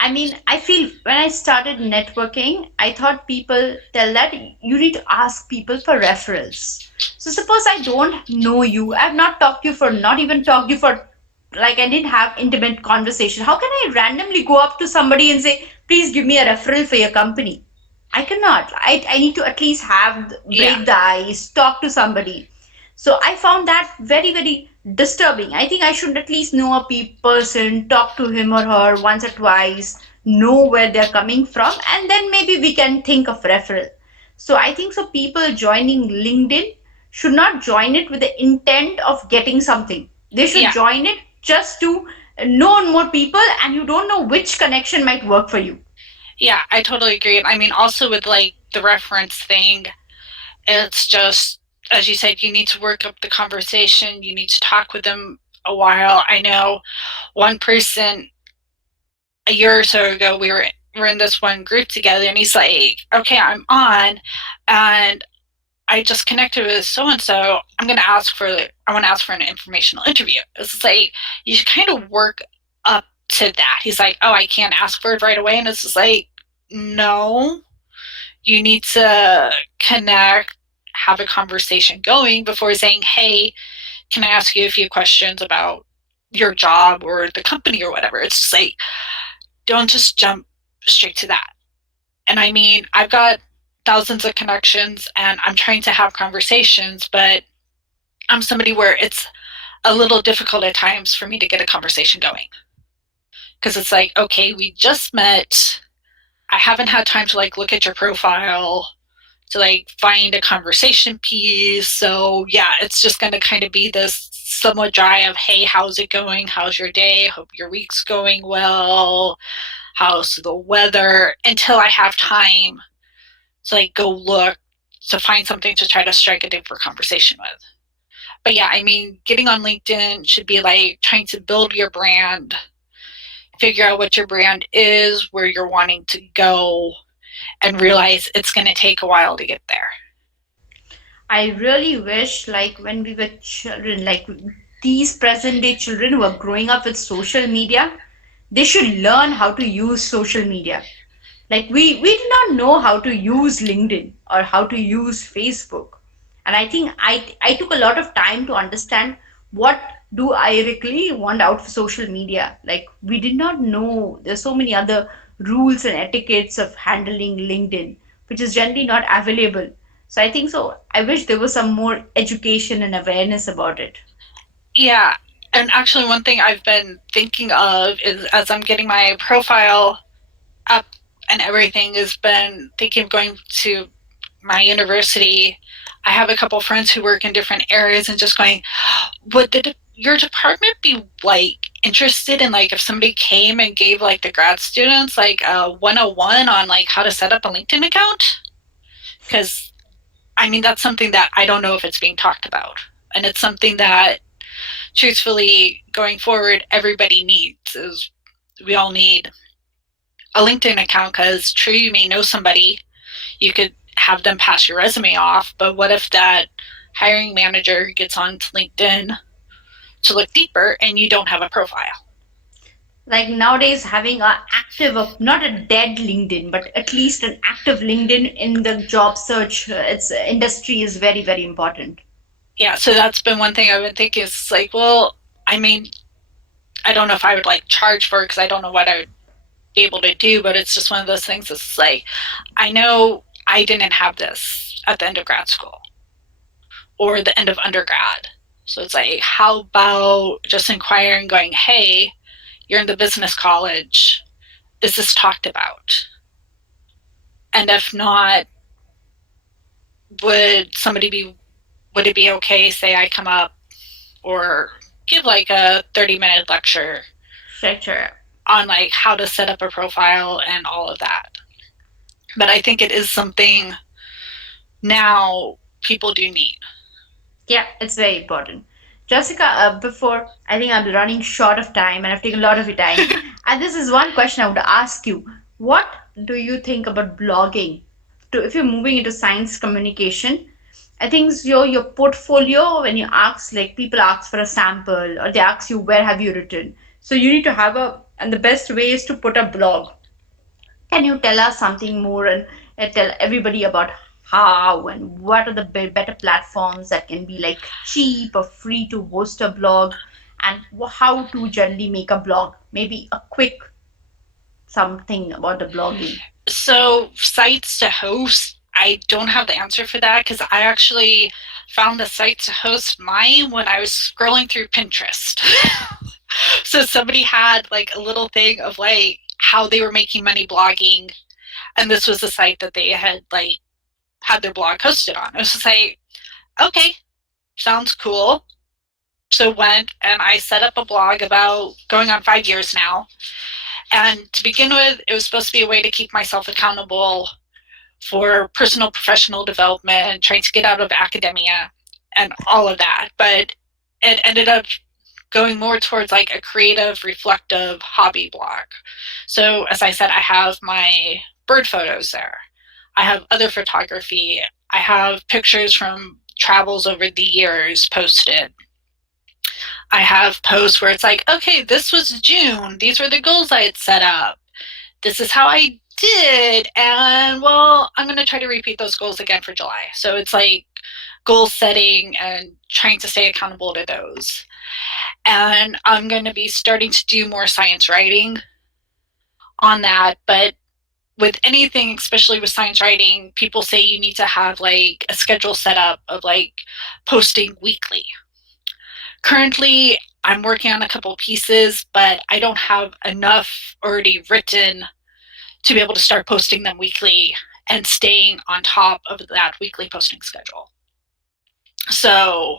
I mean, I feel when I started networking, I thought people tell that you need to ask people for referrals. So suppose I don't know you, I've not talked to you for not even talked to you for like I didn't have intimate conversation. How can I randomly go up to somebody and say, please give me a referral for your company? I cannot. I need to at least have Yeah, break the ice, talk to somebody. So I found that very, very disturbing. I think I should at least know a person, talk to him or her once or twice, know where they're coming from, and then maybe we can think of referral. So I think so people joining LinkedIn should not join it with the intent of getting something. They should yeah, join it just to know more people, and you don't know which connection might work for you. yeah. I totally agree. I mean, also with like the reference thing, it's just as you said, you need to work up the conversation. You need to talk with them a while. I know one person a year or so ago, we were in this one group together, and he's like, "Okay, I'm on, and I just connected with so and so. I want to ask for an informational interview." It's like you should kind of work up to that. He's like, "Oh, I can't ask for it right away," and it's just like, no, you need to connect, have a conversation going before saying, "Hey, can I ask you a few questions about your job or the company or whatever?" It's just like don't just jump straight to that. And I mean, I've got thousands of connections and I'm trying to have conversations, but I'm somebody where it's a little difficult at times for me to get a conversation going. Because it's like, okay, we just met. I haven't had time to like look at your profile to like find a conversation piece. So yeah, it's just going to kind of be this somewhat dry of, hey, how's it going? How's your day? Hope your week's going well. How's the weather? Until I have time to like go look to find something to try to strike a deeper conversation with. But yeah, I mean, getting on LinkedIn should be like trying to build your brand, figure out what your brand is, where you're wanting to go, and realize it's going to take a while to get there. I really wish, like when we were children, like these present day children who are growing up with social media, they should learn how to use social media. Like we did not know how to use LinkedIn or how to use Facebook. And I think I took a lot of time to understand what do I really want out of social media. Like we did not know there's so many other rules and etiquettes of handling LinkedIn, which is generally not available. So I think so I wish there was some more education and awareness about it. Yeah. And actually, one thing I've been thinking of is as I'm getting my profile up and everything, has been thinking of going to my university. I have a couple friends who work in different areas and just going, would your department be like interested in like if somebody came and gave like the grad students like a 101 on like how to set up a LinkedIn account? Because I mean, that's something that I don't know if it's being talked about. And it's something that truthfully going forward everybody needs is we all need a LinkedIn account because true, you may know somebody, you could have them pass your resume off, but what if that hiring manager gets onto LinkedIn to look deeper and you don't have a profile? Like nowadays having a active not a dead LinkedIn but at least an active LinkedIn in the job search its industry is very very important. Yeah, so that's been one thing I've been thinking is like, well, I mean, I don't know if I would like charge for it because I don't know what I would be able to do, but it's just one of those things that's like, I know I didn't have this at the end of grad school or the end of undergrad. So it's like, how about just inquiring, going, hey, you're in the business college. Is this talked about? And if not, would somebody be, would it be okay, say I come up or give like a 30-minute lecture Sure, sure. on like how to set up a profile and all of that? But I think it is something now people do need. Yeah, it's very important. Jessica, before I think I'm running short of time and I've taken a lot of your time. And this is one question I would ask you. What do you think about blogging? To if you're moving into science communication, I think your portfolio when you ask like people ask for a sample or they ask you where have you written. So you need to have a and the best way is to put a blog. Can you tell us something more and tell everybody about how and what are the better platforms that can be like cheap or free to host a blog and how to generally make a blog? Maybe a quick something about the blogging. So, sites to host, I don't have the answer for that because I actually found the site to host mine when I was scrolling through Pinterest. So, somebody had like a little thing of like how they were making money blogging, and this was the site that they had like had their blog hosted on. It was just like, okay, sounds cool. So, went and I set up a blog about going on 5 years now. And to begin with, it was supposed to be a way to keep myself accountable for personal professional development, trying to get out of academia and all of that. But it ended up going more towards like a creative, reflective hobby blog. So, as I said, I have my bird photos there. I have other photography. I have pictures from travels over the years posted. I have posts where it's like, okay, this was June. These were the goals I had set up. This is how I did. And well, I'm going to try to repeat those goals again for July. So it's like goal setting and trying to stay accountable to those. And I'm going to be starting to do more science writing on that. But with anything, especially with science writing, people say you need to have like a schedule set up of like posting weekly. Currently, I'm working on a couple pieces, but I don't have enough already written to be able to start posting them weekly and staying on top of that weekly posting schedule. So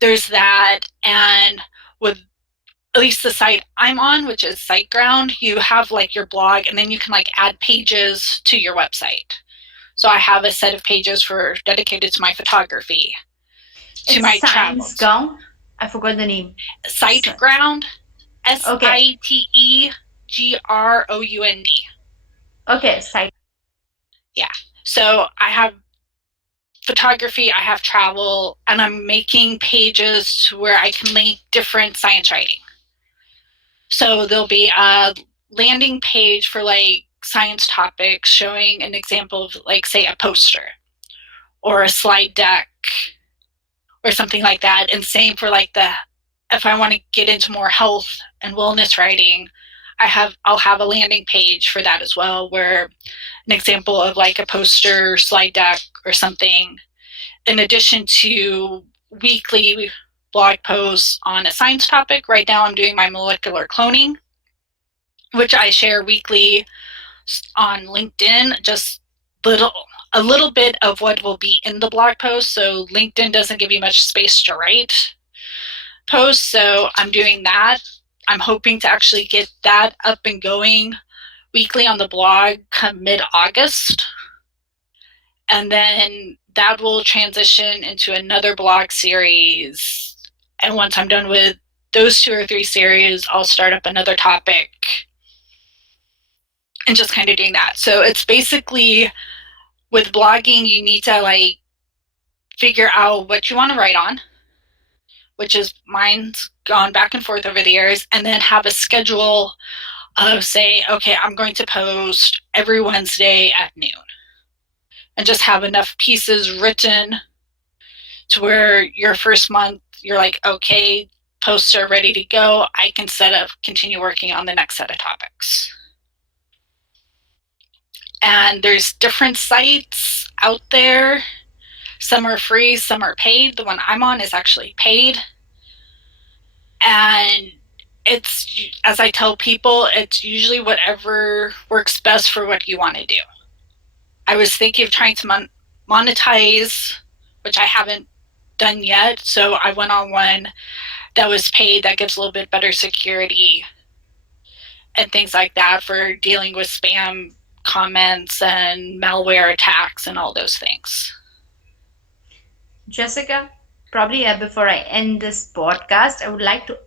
there's that. And with at least the site I'm on, which is SiteGround, you have like your blog and then you can like add pages to your website. So I have a set of pages for dedicated to my photography, to It's my science travels. gown. I forgot the name. SiteGround, Okay. SITE. Ground. Okay, side. Yeah. So I have photography, I have travel, and I'm making pages to where I can link different science writing. So there'll be a landing page for like science topics showing an example of, like, say, a poster or a slide deck or something like that. And same for like if I want to get into more health and wellness writing, I'll have a landing page for that as well, where an example of like a poster, slide deck, or something, in addition to weekly blog posts on a science topic. Right now, I'm doing my molecular cloning, which I share weekly on LinkedIn. Just little a little bit of what will be in the blog post. So LinkedIn doesn't give you much space to write posts. So I'm doing that. I'm hoping to actually get that up and going weekly on the blog come mid-August. And then that will transition into another blog series. And once I'm done with those 2 or 3 series, I'll start up another topic and just kind of doing that. So it's basically, with blogging, you need to like figure out what you want to write on, which is mine's gone back and forth over the years, and then have a schedule of, say, okay, I'm going to post every Wednesday at noon, and just have enough pieces written to where your first month you're like, okay, posts are ready to go. I can continue working on the next set of topics. And there's different sites out there. Some are free, some are paid. The one I'm on is actually paid. And it's, as I tell people, it's usually whatever works best for what you want to do. I was thinking of trying to monetize, which I haven't done yet. So I went on one that was paid, that gives a little bit better security and things like that for dealing with spam comments and malware attacks and all those things. Jessica, probably before I end this podcast, I would like to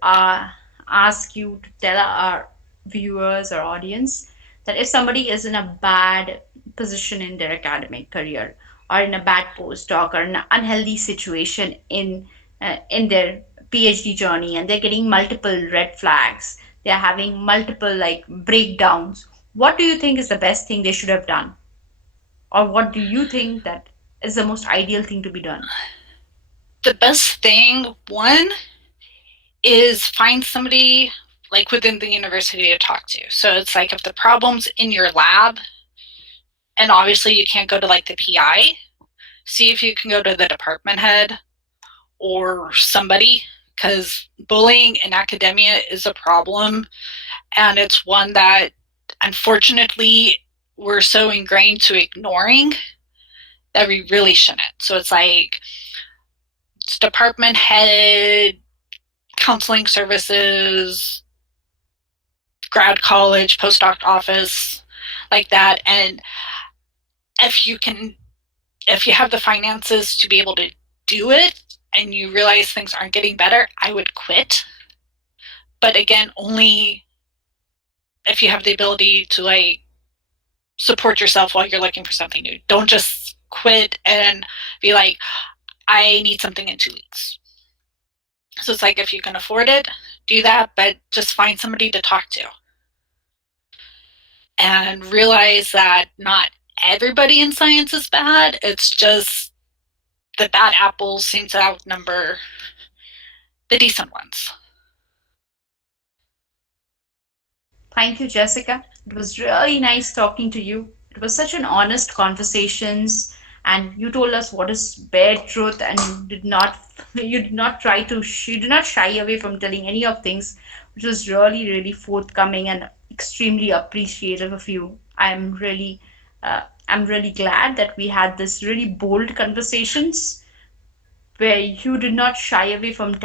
ask you to tell our viewers or audience that if somebody is in a bad position in their academic career, or in a bad postdoc, or an unhealthy situation in their PhD journey, and they're getting multiple red flags, they're having multiple like breakdowns, what do you think is the best thing they should have done? Or what do you think that is the most ideal thing to be done? The best thing, one, is find somebody like within the university to talk to. So it's like, if the problem's in your lab, and obviously you can't go to like the PI, see if you can go to the department head or somebody, because bullying in academia is a problem, and it's one that unfortunately we're so ingrained to ignoring that we really shouldn't. So it's like, it's department head, counseling services, grad college, postdoc office, like that. And if you can, if you have the finances to be able to do it and you realize things aren't getting better, I would quit. But again, only if you have the ability to like support yourself while you're looking for something new. Don't just quit and be like, I need something in 2 weeks. So it's like, if you can afford it, do that, but just find somebody to talk to. And realize that not everybody in science is bad. It's just the bad apples seem to outnumber the decent ones. Thank you, Jessica. It was really nice talking to you. It was such an honest conversations, and you told us what is bare truth, and you did not shy away from telling any of things, which was really really forthcoming and extremely appreciative of you. I'm really glad that we had this really bold conversations where you did not shy away from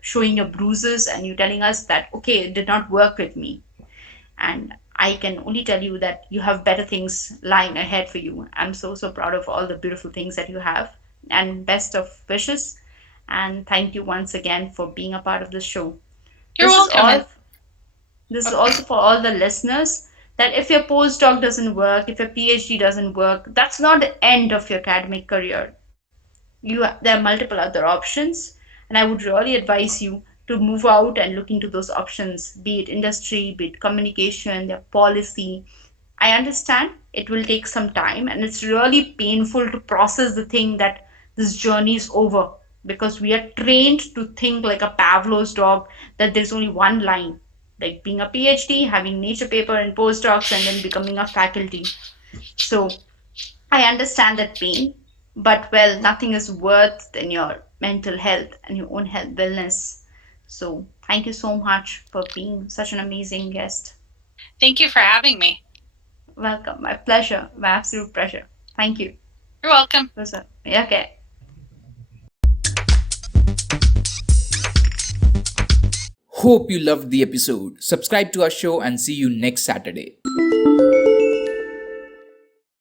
showing your bruises, and you telling us that okay, it did not work with me, and I can only tell you that you have better things lying ahead for you. I'm so, so proud of all the beautiful things that you have, and best of wishes. And thank you once again for being a part of the show. You're This is welcome. all. And This is Okay. also for all the listeners, that if your postdoc doesn't work, if your PhD doesn't work, that's not the end of your academic career. There are multiple other options, and I would really advise you to move out and look into those options, be it industry, be it communication, their policy. I understand it will take some time, and it's really painful to process the thing that this journey is over, because we are trained to think like a Pavlov's dog, that there's only one line, like being a PhD, having nature paper and postdocs, and then becoming a faculty. So I understand that pain, but well, nothing is worth than your mental health and your own health wellness. So thank you so much for being such an amazing guest. Thank you for having me. Welcome. My pleasure. My absolute pleasure. Thank you. You're welcome. Okay. Hope you loved the episode. Subscribe to our show and see you next Saturday.